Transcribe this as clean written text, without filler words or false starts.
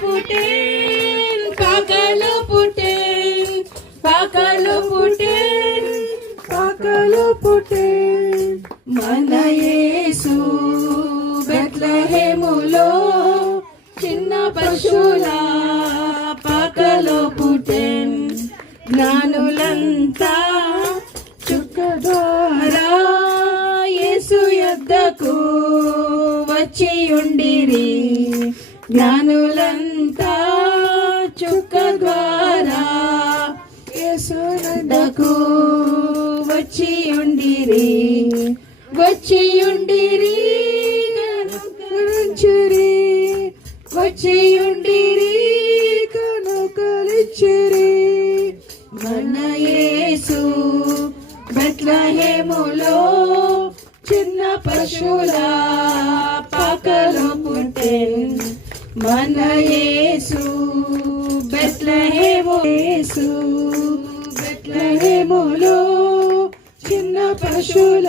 పుట్టెన్ పాకలో పుట్టెన్ పాకలో పుట్టెన్ పాకలో పుట్టెన్ మన యేసు బెత్లెహేములో చిన్న పశువుల పాకలో పుట్టెన్ జ్ఞానులంతా చుక్క ద్వారా యేసు యొద్దకు వచ్చి ఉండిరి జ్ఞానులంతా చుక్క ద్వారా యేసు యొద్దకు వచ్చి ఉండిరి వచ్చి ఉండిరి కనుకరించిరి వచ్చి ఉండిరి కనుకరించిరి మన యేసు బెత్లెహేములో చిన్న పశువుల పాకలో పుట్టెన్ మన యేసు బెత్లెహేములో చిన్న పశువుల